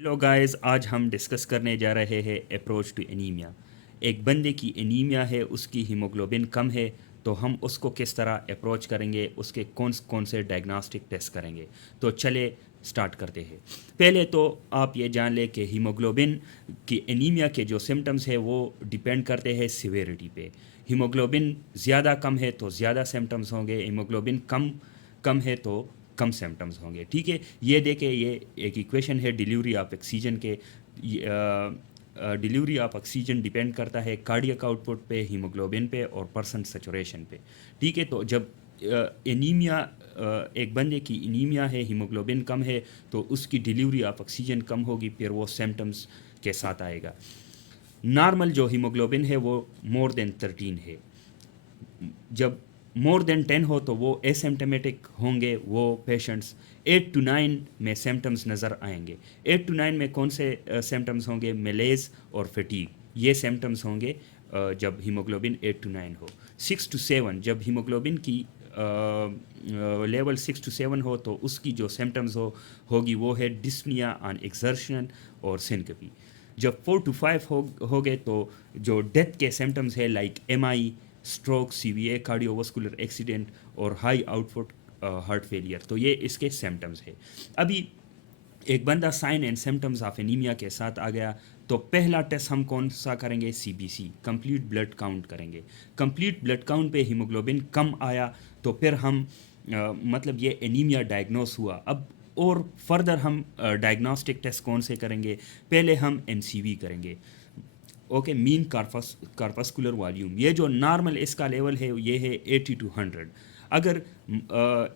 Hello guys, आज हम discuss करने जा रहे हैं अप्रोच टू एनीमिया। एक बंदे की एनीमिया है, उसकी हीमोग्लोबिन कम है, तो हम उसको किस तरह अप्रोच करेंगे, उसके कौन कौन से डायग्नोस्टिक टेस्ट करेंगे। तो चले स्टार्ट करते हैं। पहले तो आप ये जान लें कि हीमोग्लोबिन की एनीमिया के जो सिम्टम्स है वो डिपेंड करते हैं सिवियरिटी पे। हीमोग्लोबिन ज़्यादा कम है तो ज़्यादा सिम्टम्स होंगे, हीमोग्लोबिन कम कम है तो कम सिम्टम्स होंगे। ठीक है, ये देखे, ये एक इक्वेशन है डिलीवरी ऑफ ऑक्सीजन के। डिलीवरी ऑफ ऑक्सीजन डिपेंड करता है कार्डियक आउटपुट पे, हीमोग्लोबिन पे और परसेंट सेचुरेशन पे। ठीक है, तो जब एनीमिया, एक बंदे की एनीमिया है, हीमोग्लोबिन कम है, तो उसकी डिलीवरी ऑफ ऑक्सीजन कम होगी, फिर वो सिम्टम्स के साथ आएगा। नॉर्मल जो हीमोग्लोबिन है वो मोर देन 13 है। जब मोर देन 10 हो तो वो एसिम्टमेटिक होंगे वो पेशेंट्स। 8 टू 9 में सिम्टम्स नज़र आएंगे। 8 टू 9 में कौन से सिम्टम्स होंगे? मेलेज और फटीग, ये सिम्टम्स होंगे जब हीमोग्लोबिन 8 टू 9 हो। 6 टू 7 जब हीमोग्लोबिन की लेवल 6 टू 7 हो तो उसकी जो सिम्टम्स होगी वो है डिस्पनिया ऑन एक्सर्शन और सिनकपी। जब 4 टू 5 हो गए तो जो डेथ के सिम्टम्स है like MI, stroke, CVA, cardiovascular accident और हाई आउटपुट हार्ट फेलियर, तो ये इसके सिम्टम्स है। अभी एक बंदा sign and symptoms of anaemia के साथ आ गया तो पहला टेस्ट हम कौन सा करेंगे? सीबीसी, कंप्लीट ब्लड काउंट करेंगे। कंप्लीट ब्लड काउंट पे हीमोग्लोबिन कम आया तो फिर हम मतलब ये एनीमिया डायग्नोस हुआ। अब और फर्दर हम डायग्नोस्टिक टेस्ट कौन से करेंगे? पहले हम एमसीवी करेंगे। ओके, मीन कार्पस्कुलर वॉल्यूम, ये जो नॉर्मल इसका लेवल है ये है 80 टू 100। अगर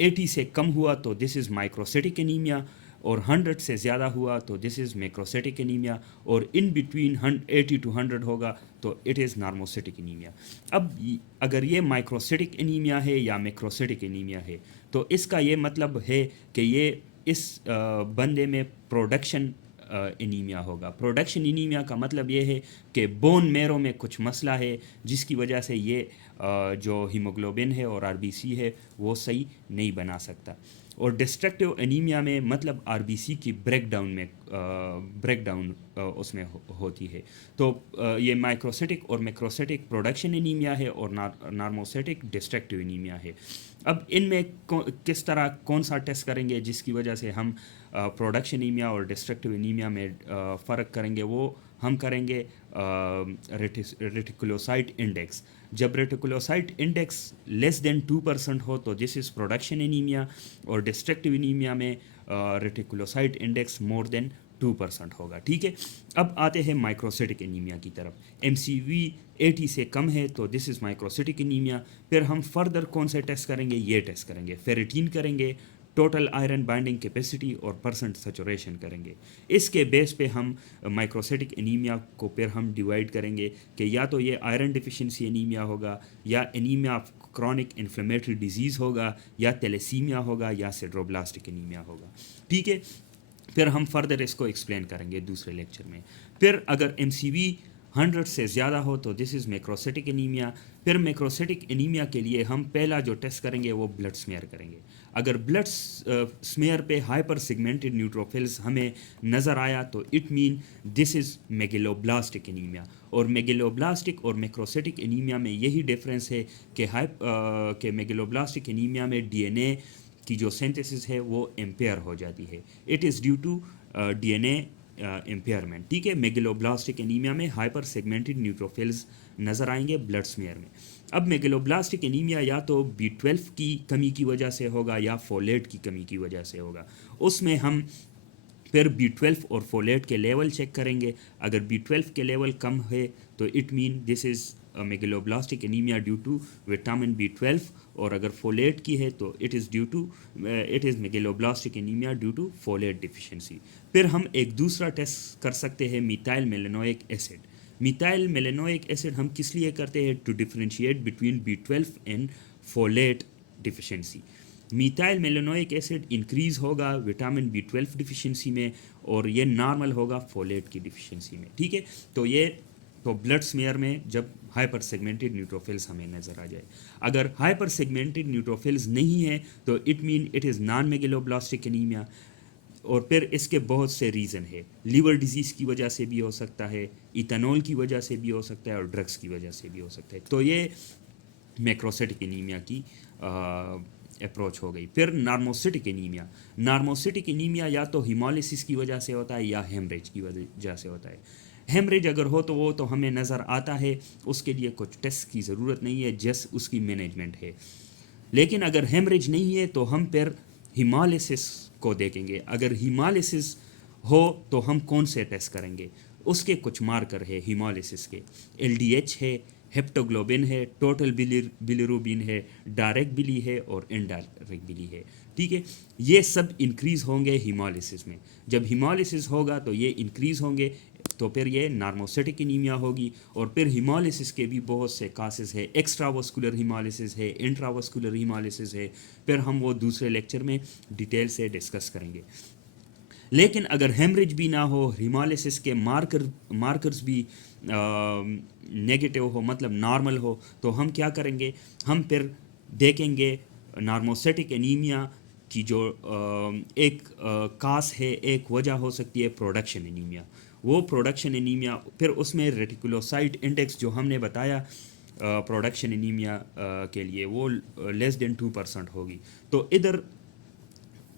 80 से कम हुआ तो दिस इज़ माइक्रोसिटिक एनीमिया, और 100 से ज़्यादा हुआ तो दिस इज़ मैक्रोसिटिक एनीमिया, और इन बिटवीन 80 टू 100 होगा तो इट इज़ नार्मोसिटिक एनीमिया। अब अगर ये माइक्रोसिटिक एनीमिया है या मैक्रोसिटिक एनीमिया है तो इसका ये मतलब है कि ये इस बंदे में प्रोडक्शन एनीमिया होगा। प्रोडक्शन एनीमिया का मतलब ये है कि बोन मेरो में कुछ मसला है जिसकी वजह से ये जो हीमोग्लोबिन है और आरबीसी है वो सही नहीं बना सकता। और डिस्ट्रक्टिव एनीमिया में मतलब आरबीसी की ब्रेकडाउन उसमें होती है। तो ये माइक्रोसिटिक और मैक्रोसिटिक प्रोडक्शन एनीमिया है और नार्मोसिटिक डिस्ट्रक्टिव एनीमिया है। अब इनमें किस तरह कौन सा टेस्ट करेंगे जिसकी वजह से हम प्रोडक्शन एनीमिया और डिस्ट्रक्टिव एनीमिया में फ़र्क करेंगे? वो हम करेंगे रेटिकुलोसाइट इंडेक्स। जब रेटिकुलोसाइट इंडेक्स लेस देन 2% हो तो दिस इज़ प्रोडक्शन एनीमिया, और डिस्ट्रक्टिव एनीमिया में रेटिकुलोसाइट इंडेक्स मोर देन 2% होगा। ठीक है, अब आते हैं माइक्रोसिटिक एनीमिया की तरफ। एम सी वी 80 से कम है तो दिस इज़ माइक्रोसिटिक एनीमिया। फिर हम फर्दर कौन से टेस्ट करेंगे? ये टेस्ट करेंगे, फेरिटीन करेंगे, टोटल आयरन बाइंडिंग कैपेसिटी और परसेंट सेचुरेशन करेंगे। इसके बेस पे हम माइक्रोसिटिक एनीमिया को फिर हम डिवाइड करेंगे कि या तो ये आयरन डिफिशिएंसी एनीमिया होगा, या anaemia of chronic inflammatory disease होगा, या थैलेसीमिया होगा, या सिड्रोब्लास्टिक एनीमिया होगा। ठीक है, फिर हम फर्दर इसको एक्सप्लेन करेंगे दूसरे लेक्चर में। फिर अगर एम सी वी 100 से ज़्यादा हो तो दिस इज़ मैक्रोसिटिक एनीमिया। फिर मैक्रोसिटिक एनीमिया के लिए हम पहला जो टेस्ट करेंगे वो ब्लड स्मेयर करेंगे। अगर ब्लड स्मेयर पे हाइपर सिगमेंटेड न्यूट्रोफिल्स हमें नज़र आया तो it mean this is megaloblastic anaemia. और मेगेलोब्लास्टिक और मैक्रोसिटिक एनीमिया में यही डिफरेंस है कि मेगेलोब्लास्टिक एनीमिया में डीएनए की जो सिंथेसिस है वो इम्पेयर हो जाती है। It is due to DNA impairment. ठीक है, मेगेलोब्लास्टिक एनीमिया में हाइपर सेगमेंटेड न्यूट्रोफिल्स नज़र आएंगे ब्लड स्मेयर में। अब मेगेलोब्लास्टिक एनीमिया या तो B12 की कमी की वजह से होगा या फोलेट की कमी की वजह से होगा। उसमें हम फिर B12 और फोलेट के लेवल चेक करेंगे। अगर B12 के लेवल कम है तो it mean this is megaloblastic anaemia due to vitamin B12, और अगर फोलेट की है तो it is megaloblastic anaemia due to folate deficiency. फिर हम एक दूसरा टेस्ट कर सकते हैं methylmalonic acid. Methylmalonic acid हम किस लिए करते हैं? To differentiate between B12 and folate deficiency. Methylmalonic acid increase होगा विटामिन B12 डिफिशिएंसी में, और ये नॉर्मल होगा फोलेट की डिफिशिएंसी में। ठीक है, तो ब्लड स्मेयर में जब हाइपर सेगमेंटेड न्यूट्रोफिल्स हमें नज़र आ जाए। अगर हाइपर सेगमेंटेड न्यूट्रोफिल्स नहीं है तो it mean it is non megaloblastic anaemia. اور پھر اس کے بہت سے ریزن ہے، لیور ڈیزیز کی وجہ سے بھی ہو سکتا ہے، ایتھنول کی وجہ سے بھی ہو سکتا ہے، اور ڈرگس کی وجہ سے بھی ہو سکتا ہے. تو یہ میکروسیٹک انیمیا کی اپروچ ہو گئی. پھر نارموسیٹک انیمیا. نارموسیٹک انیمیا یا تو ہیمولیسس کی وجہ سے ہوتا ہے یا ہیمریج کی وجہ سے ہوتا ہے. ہیمریج اگر ہو تو وہ تو ہمیں نظر آتا ہے، اس کے لیے کچھ ٹیسٹ کی ضرورت نہیں ہے، جس اس کی مینجمنٹ ہے. لیکن اگر ہیمریج نہیں ہے تو ہم پھر ہیمالیسس کو دیکھیں گے. اگر ہیمالیسس ہو تو ہم کون سے ٹیسٹ کریں گے؟ اس کے کچھ مارکر ہے ہیمالیسس کے، ایل ڈی ایچ ہے، ہیپٹوگلوبن ہے، ٹوٹل بلیروبین ہے، ڈائریکٹ بلی ہے، اور انڈائریکٹ بلی ہے. ٹھیک ہے، یہ سب انکریز ہوں گے ہیمالیسس میں. جب ہیمالیسس ہوگا تو یہ انکریز ہوں گے، تو پھر یہ نارموسیٹک انیمیا ہوگی. اور پھر ہیمالیسس کے بھی بہت سے کاسز ہے، ایکسٹرا واسکولر ہیمالیسس ہے، انٹرا واسکولر ہیمالیسس ہے. پھر ہم وہ دوسرے لیکچر میں ڈیٹیل سے ڈسکس کریں گے. لیکن اگر ہیمریج بھی نہ ہو، ہیمالیسس کے مارکرز بھی نیگیٹو ہو، مطلب نارمل ہو، تو ہم کیا کریں گے؟ ہم پھر دیکھیں گے نارموسیٹک انیمیا کی جو ایک کاس ہے، ایک وجہ ہو سکتی ہے پروڈکشن انیمیا. وہ پروڈکشن انیمیا پھر اس میں ریٹیکولوسائٹ انڈیکس جو ہم نے بتایا پروڈکشن انیمیا کے لیے، وہ لیس دین 2% ہوگی. تو ادھر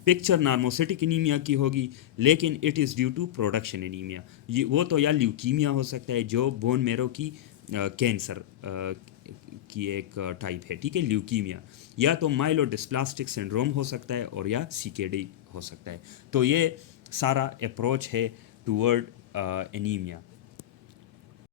پکچر نارموسیٹک انیمیا کی ہوگی، لیکن it is due to production anaemia. وہ تو یا لیوکیمیا ہو سکتا ہے جو بون میرو کی کینسر کی ایک ٹائپ ہے. ٹھیک ہے، لیوکیمیا. یا تو مائلو ڈسپلاسٹک سنڈروم ہو سکتا ہے، اور یا سی کے ڈی ہو سکتا ہے. تو یہ سارا اپروچ ہے ٹورڈ انیمیا.